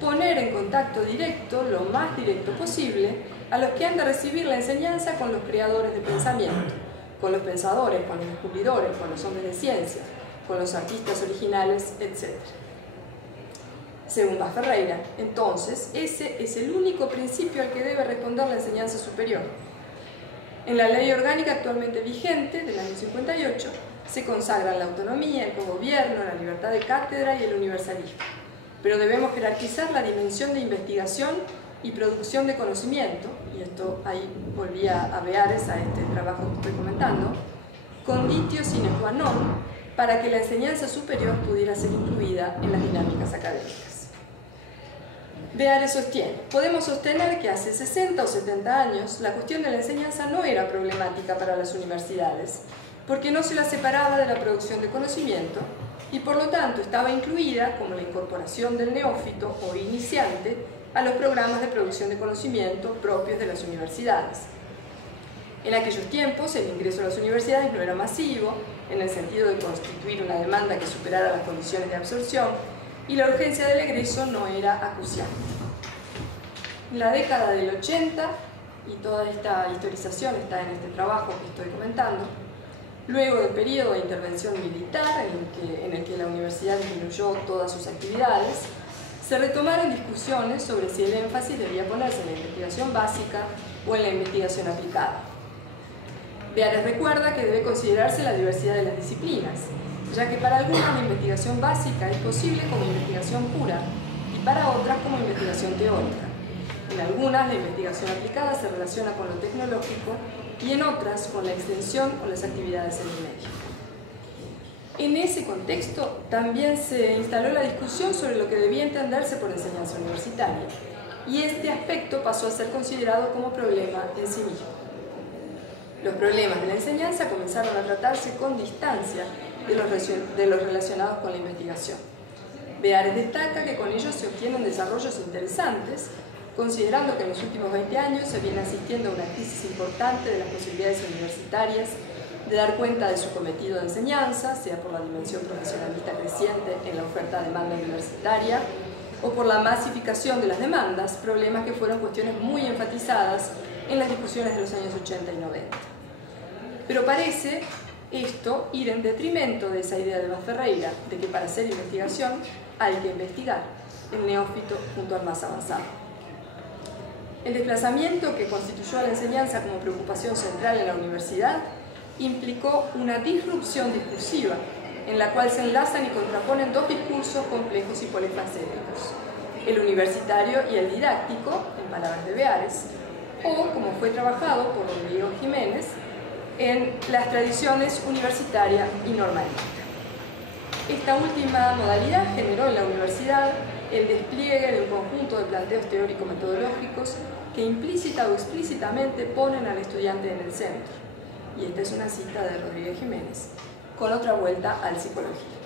poner en contacto directo, lo más directo posible, a los que han de recibir la enseñanza con los creadores de pensamiento, con los pensadores, con los descubridores, con los hombres de ciencia, con los artistas originales, etc. Según Bas Ferreira, entonces, ese es el único principio al que debe responder la enseñanza superior. En la ley orgánica actualmente vigente, del año 58, se consagran la autonomía, el cogobierno, la libertad de cátedra y el universalismo. Pero debemos jerarquizar la dimensión de investigación y producción de conocimiento, y esto ahí volvía a Beares, a este trabajo que estoy comentando, conditio sine qua non, para que la enseñanza superior pudiera ser incluida en las dinámicas académicas. Beares sostiene, podemos sostener que hace 60 o 70 años la cuestión de la enseñanza no era problemática para las universidades, porque no se la separaba de la producción de conocimiento y por lo tanto estaba incluida como la incorporación del neófito o iniciante a los programas de producción de conocimiento propios de las universidades. En aquellos tiempos el ingreso a las universidades no era masivo, en el sentido de constituir una demanda que superara las condiciones de absorción, y la urgencia del egreso no era acuciante. En la década del 80, y toda esta historización está en este trabajo que estoy comentando, luego del periodo de intervención militar en el que la universidad disminuyó todas sus actividades, se retomaron discusiones sobre si el énfasis debía ponerse en la investigación básica o en la investigación aplicada. Beares recuerda que debe considerarse la diversidad de las disciplinas, ya que para algunas la investigación básica es posible como investigación pura y para otras como investigación teórica. En algunas la investigación aplicada se relaciona con lo tecnológico y en otras con la extensión o las actividades en el medio. En ese contexto también se instaló la discusión sobre lo que debía entenderse por enseñanza universitaria, y este aspecto pasó a ser considerado como problema en sí mismo. Los problemas de la enseñanza comenzaron a tratarse con distancia de los relacionados con la investigación. Beares destaca que con ellos se obtienen desarrollos interesantes, considerando que en los últimos 20 años se viene asistiendo a una crisis importante de las posibilidades universitarias de dar cuenta de su cometido de enseñanza, sea por la dimensión profesionalista creciente en la oferta-demanda universitaria o por la masificación de las demandas, problemas que fueron cuestiones muy enfatizadas en las discusiones de los años 80 y 90. Pero parece Esto ir en detrimento de esa idea de Vaz Ferreira, de que para hacer investigación hay que investigar, el neófito junto al más avanzado. El desplazamiento que constituyó a la enseñanza como preocupación central en la universidad implicó una disrupción discursiva, en la cual se enlazan y contraponen dos discursos complejos y polifacéticos, el universitario y el didáctico, en palabras de Beares, o, como fue trabajado por Rodrigo Jiménez, en las tradiciones universitaria y normalista. Esta última modalidad generó en la universidad el despliegue de un conjunto de planteos teórico-metodológicos que implícita o explícitamente ponen al estudiante en el centro. Y esta es una cita de Rodríguez Jiménez, con otra vuelta al psicología.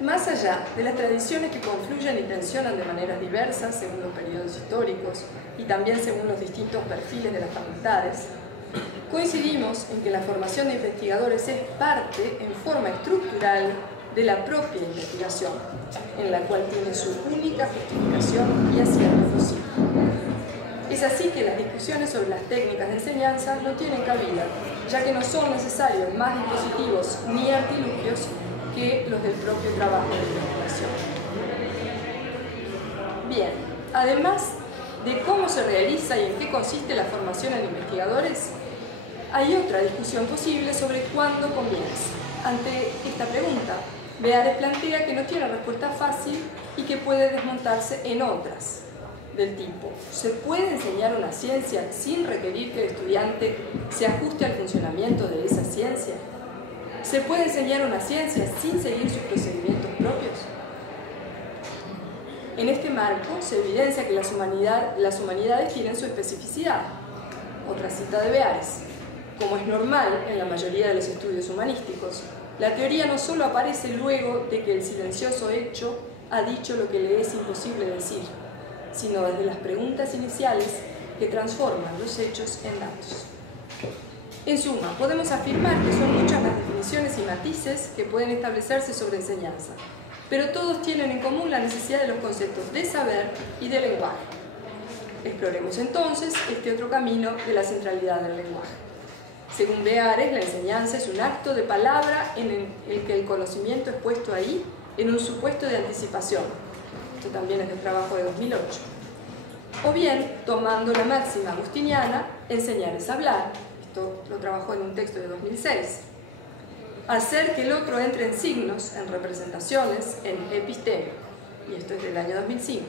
Más allá de las tradiciones que confluyen y tensionan de maneras diversas según los periodos históricos y también según los distintos perfiles de las facultades, coincidimos en que la formación de investigadores es parte, en forma estructural, de la propia investigación, en la cual tiene su única justificación y acierto posible. Es así que las discusiones sobre las técnicas de enseñanza no tienen cabida, ya que no son necesarios más dispositivos ni artilugios que los del propio trabajo de investigación. Bien, además de cómo se realiza y en qué consiste la formación en investigadores, hay otra discusión posible sobre cuándo comienza. Ante esta pregunta, Beares plantea que no tiene respuesta fácil y que puede desmontarse en otras, del tipo: ¿se puede enseñar una ciencia sin requerir que el estudiante se ajuste al funcionamiento de esa ciencia? ¿Se puede enseñar una ciencia sin seguir sus procedimientos propios? En este marco se evidencia que las humanidades tienen su especificidad. Otra cita de Beares: como es normal en la mayoría de los estudios humanísticos, la teoría no solo aparece luego de que el silencioso hecho ha dicho lo que le es imposible decir, sino desde las preguntas iniciales que transforman los hechos en datos. En suma, podemos afirmar que son muchas las definiciones y matices que pueden establecerse sobre enseñanza, pero todos tienen en común la necesidad de los conceptos de saber y de lenguaje. Exploremos entonces este otro camino de la centralidad del lenguaje. Según Beares, la enseñanza es un acto de palabra en el que el conocimiento es puesto ahí en un supuesto de anticipación. Esto también es del trabajo de 2008. O bien, tomando la máxima agustiniana, enseñar es hablar. Esto lo trabajó en un texto de 2006. Hacer que el otro entre en signos, en representaciones, en episteme. Y esto es del año 2005.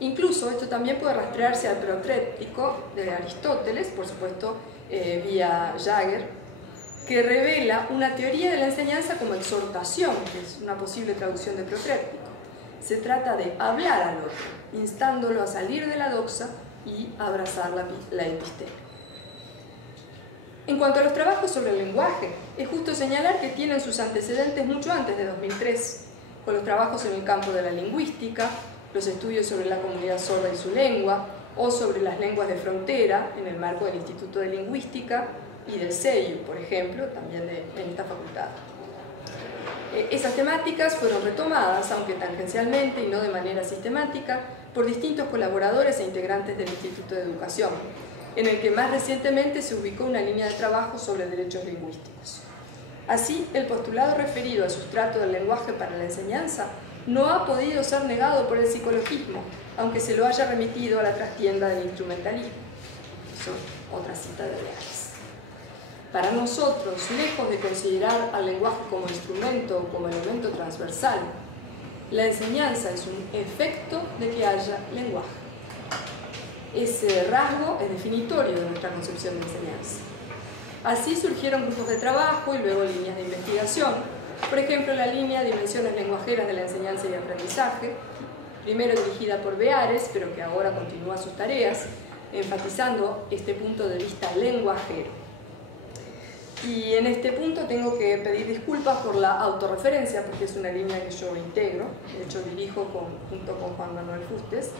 Incluso esto también puede rastrearse al protréptico de Aristóteles, por supuesto, vía Jaeger, que revela una teoría de la enseñanza como exhortación, que es una posible traducción de protréptico. Se trata de hablar al otro, instándolo a salir de la doxa y abrazar la episteme. En cuanto a los trabajos sobre el lenguaje, es justo señalar que tienen sus antecedentes mucho antes de 2003, con los trabajos en el campo de la lingüística, los estudios sobre la comunidad sorda y su lengua, o sobre las lenguas de frontera en el marco del Instituto de Lingüística y del CEIU, por ejemplo, también en esta facultad. Esas temáticas fueron retomadas, aunque tangencialmente y no de manera sistemática, por distintos colaboradores e integrantes del Instituto de Educación, en el que más recientemente se ubicó una línea de trabajo sobre derechos lingüísticos. Así, el postulado referido al sustrato del lenguaje para la enseñanza no ha podido ser negado por el psicologismo, aunque se lo haya remitido a la trastienda del instrumentalismo. Eso, otra cita de Beares. Para nosotros, lejos de considerar al lenguaje como instrumento o como elemento transversal, la enseñanza es un efecto de que haya lenguaje. Ese rasgo es definitorio de nuestra concepción de enseñanza. Así surgieron grupos de trabajo y luego líneas de investigación. Por ejemplo, la línea Dimensiones lenguajeras de la enseñanza y aprendizaje, primero dirigida por Beares, pero que ahora continúa sus tareas, enfatizando este punto de vista lenguajero. Y en este punto tengo que pedir disculpas por la autorreferencia, porque es una línea que yo integro, de hecho dirijo junto con Juan Manuel Fustes,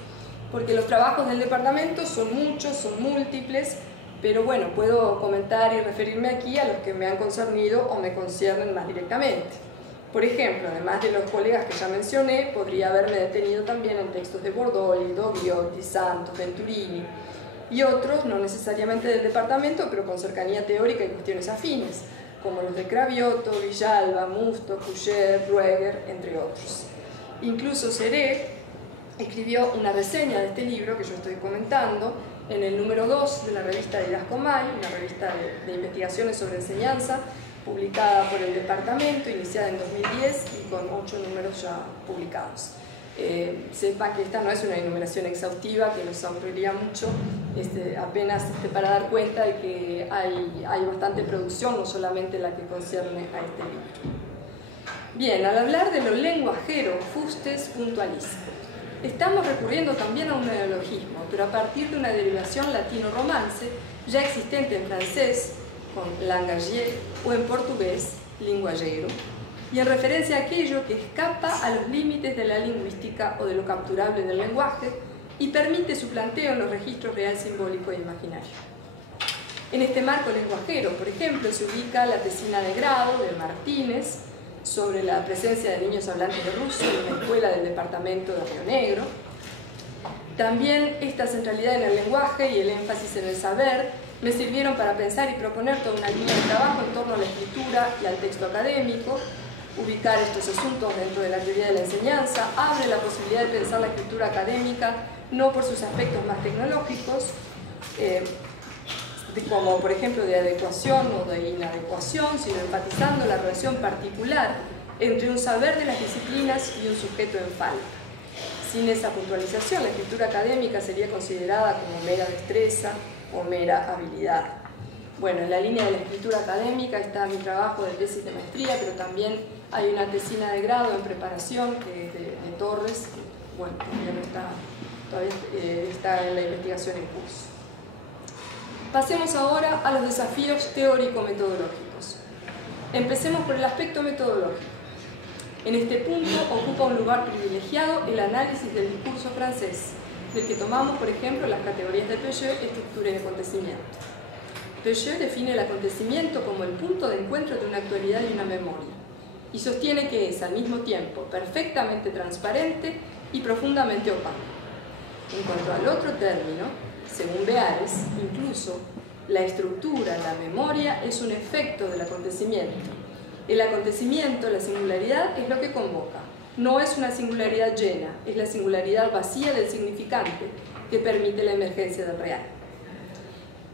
porque los trabajos del departamento son muchos, son múltiples, pero bueno, puedo comentar y referirme aquí a los que me han concernido o me conciernen más directamente. Por ejemplo, además de los colegas que ya mencioné, podría haberme detenido también en textos de Bordoli, Dogliotti, Santos, Venturini, y otros no necesariamente del departamento, pero con cercanía teórica y cuestiones afines, como los de Cravioto, Villalba, Musto, Puget, Rueger, entre otros. Incluso Seré escribió una reseña de este libro que yo estoy comentando en el número 2 de la revista de Irascomay, una revista de investigaciones sobre enseñanza, publicada por el departamento, iniciada en 2010 y con 8 números ya publicados. Sepan que esta no es una enumeración exhaustiva, que los aburriría mucho, apenas para dar cuenta de que hay bastante producción, no solamente la que concierne a este libro. Bien, al hablar de lo lenguajero, Fustes puntualiza: estamos recurriendo también a un neologismo, pero a partir de una derivación latino-romance ya existente en francés, con langagier, o en portugués, linguagero, y en referencia a aquello que escapa a los límites de la lingüística o de lo capturable del lenguaje y permite su planteo en los registros real, simbólico e imaginario. En este marco lenguajero, por ejemplo, se ubica la tesina de grado de Martínez sobre la presencia de niños hablantes de ruso en una escuela del departamento de Río Negro. También esta centralidad en el lenguaje y el énfasis en el saber me sirvieron para pensar y proponer toda una línea de trabajo en torno a la escritura y al texto académico. Ubicar estos asuntos dentro de la teoría de la enseñanza abre la posibilidad de pensar la escritura académica no por sus aspectos más tecnológicos, como por ejemplo de adecuación o de inadecuación, sino enfatizando la relación particular entre un saber de las disciplinas y un sujeto en falta. Sin esa puntualización, la escritura académica sería considerada como mera destreza o mera habilidad. Bueno, en la línea de la escritura académica está mi trabajo de tesis de maestría, pero también hay una tesina de grado en preparación que es de Torres, que, bueno, todavía está en la investigación en curso. Pasemos ahora a los desafíos teórico-metodológicos. Empecemos por el aspecto metodológico. En este punto ocupa un lugar privilegiado el análisis del discurso francés, del que tomamos, por ejemplo, las categorías de Piaget, estructura y acontecimiento. Piaget define el acontecimiento como el punto de encuentro de una actualidad y una memoria, y sostiene que es al mismo tiempo perfectamente transparente y profundamente opaco. En cuanto al otro término, según Beares, incluso la estructura, la memoria, es un efecto del acontecimiento. El acontecimiento, la singularidad, es lo que convoca. No es una singularidad llena, es la singularidad vacía del significante que permite la emergencia del real.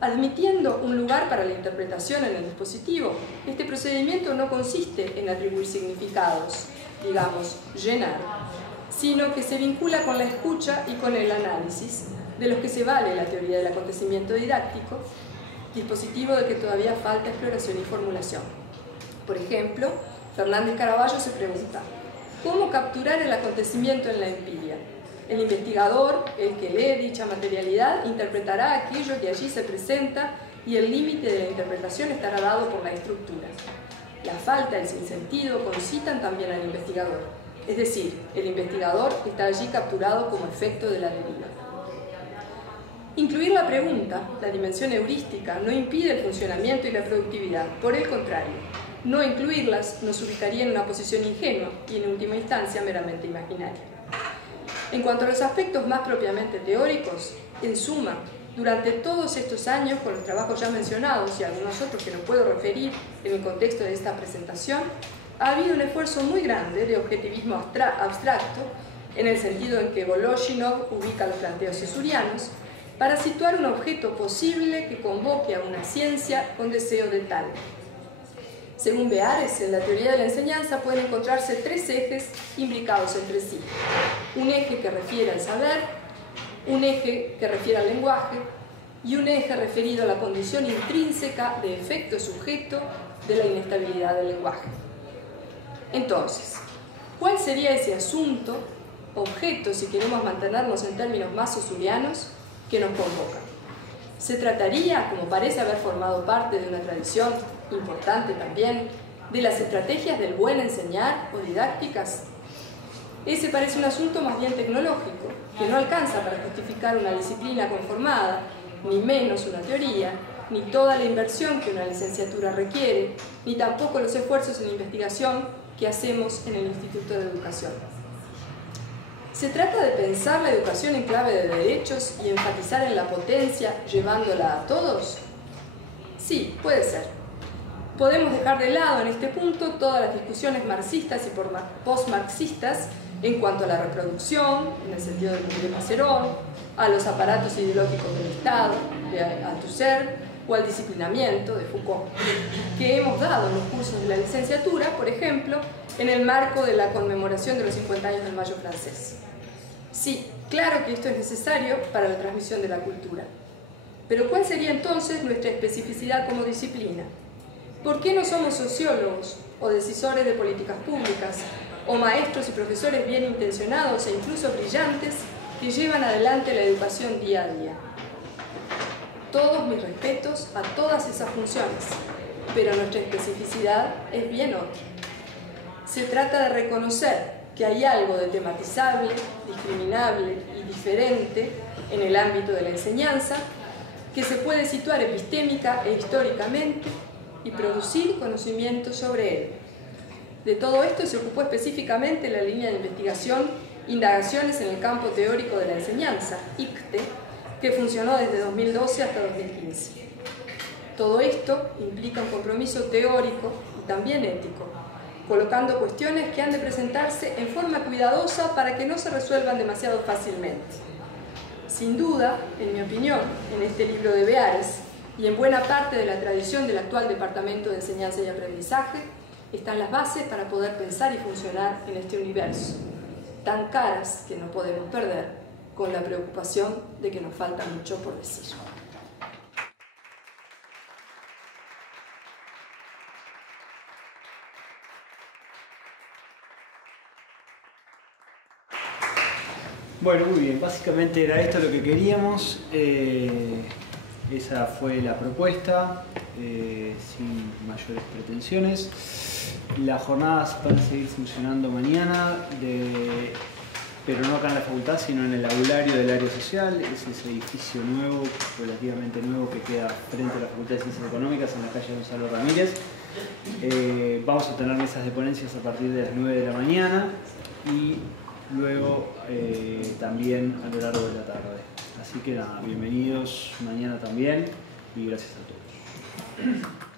Admitiendo un lugar para la interpretación en el dispositivo, este procedimiento no consiste en atribuir significados, digamos, llenar, sino que se vincula con la escucha y con el análisis, de los que se vale la teoría del acontecimiento didáctico, dispositivo del que todavía falta exploración y formulación. Por ejemplo, Fernández Caraballo se pregunta: ¿cómo capturar el acontecimiento en la empiria? El investigador, el que lee dicha materialidad, interpretará aquello que allí se presenta y el límite de la interpretación estará dado por la estructura. La falta, el sinsentido, concitan también al investigador. Es decir, el investigador está allí capturado como efecto de la deriva. Incluir la pregunta, la dimensión heurística, no impide el funcionamiento y la productividad. Por el contrario, no incluirlas nos ubicaría en una posición ingenua y en última instancia meramente imaginaria. En cuanto a los aspectos más propiamente teóricos, en suma, durante todos estos años, con los trabajos ya mencionados y algunos otros que no puedo referir en el contexto de esta presentación, ha habido un esfuerzo muy grande de objetivismo abstracto, en el sentido en que Voloshinov ubica los planteos saussurianos, para situar un objeto posible que convoque a una ciencia con deseo de tal. Según Beares, en la teoría de la enseñanza pueden encontrarse tres ejes imbricados entre sí. Un eje que refiere al saber, un eje que refiere al lenguaje y un eje referido a la condición intrínseca de efecto sujeto de la inestabilidad del lenguaje. Entonces, ¿cuál sería ese asunto, objeto, si queremos mantenernos en términos más saussurianos, que nos convoca? Se trataría, como parece haber formado parte de una tradición importante también, de las estrategias del buen enseñar o didácticas. Ese parece un asunto más bien tecnológico, que no alcanza para justificar una disciplina conformada, ni menos una teoría, ni toda la inversión que una licenciatura requiere, ni tampoco los esfuerzos en investigación que hacemos en el Instituto de Educación. ¿Se trata de pensar la educación en clave de derechos y enfatizar en la potencia, llevándola a todos? Sí, puede ser. Podemos dejar de lado en este punto todas las discusiones marxistas y postmarxistas en cuanto a la reproducción, en el sentido de Macerón, a los aparatos ideológicos del Estado, de Althusser, o al disciplinamiento de Foucault, que hemos dado en los cursos de la licenciatura, por ejemplo, en el marco de la conmemoración de los 50 años del Mayo francés. Sí, claro que esto es necesario para la transmisión de la cultura. Pero ¿cuál sería entonces nuestra especificidad como disciplina? ¿Por qué no somos sociólogos o decisores de políticas públicas o maestros y profesores bien intencionados e incluso brillantes que llevan adelante la educación día a día? Todos mis respetos a todas esas funciones, pero nuestra especificidad es bien otra. Se trata de reconocer que hay algo de tematizable, discriminable y diferente en el ámbito de la enseñanza, que se puede situar epistémica e históricamente y producir conocimiento sobre él. De todo esto se ocupó específicamente la línea de investigación Indagaciones en el campo teórico de la enseñanza, ICTE, que funcionó desde 2012 hasta 2015. Todo esto implica un compromiso teórico y también ético, colocando cuestiones que han de presentarse en forma cuidadosa para que no se resuelvan demasiado fácilmente. Sin duda, en mi opinión, en este libro de Beares y en buena parte de la tradición del actual Departamento de Enseñanza y Aprendizaje, están las bases para poder pensar y funcionar en este universo, tan caras que no podemos perder, con la preocupación de que nos falta mucho por decir. Bueno, muy bien, básicamente era esto lo que queríamos. Esa fue la propuesta, sin mayores pretensiones. Las jornadas van a seguir funcionando mañana, pero no acá en la facultad, sino en el aulario del área social. Es ese edificio nuevo, relativamente nuevo, que queda frente a la Facultad de Ciencias Económicas, en la calle Gonzalo Ramírez. Vamos a tener mesas de ponencias a partir de las 9 de la mañana y luego también a lo largo de la tarde. Así que nada, bienvenidos mañana también y gracias a todos.